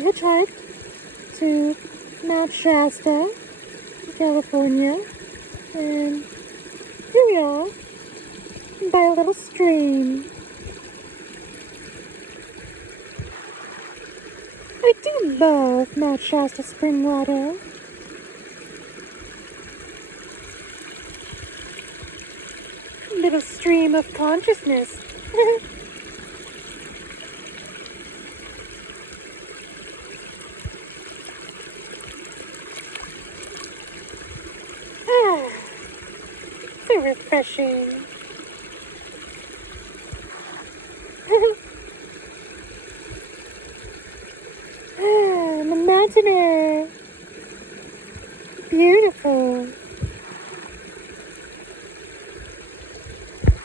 hitchhiked to Mt Shasta, California, and here we are, by a little stream. I do love Mt Shasta spring water. Little stream of consciousness. Ah, so refreshing. Ah, the mountain air.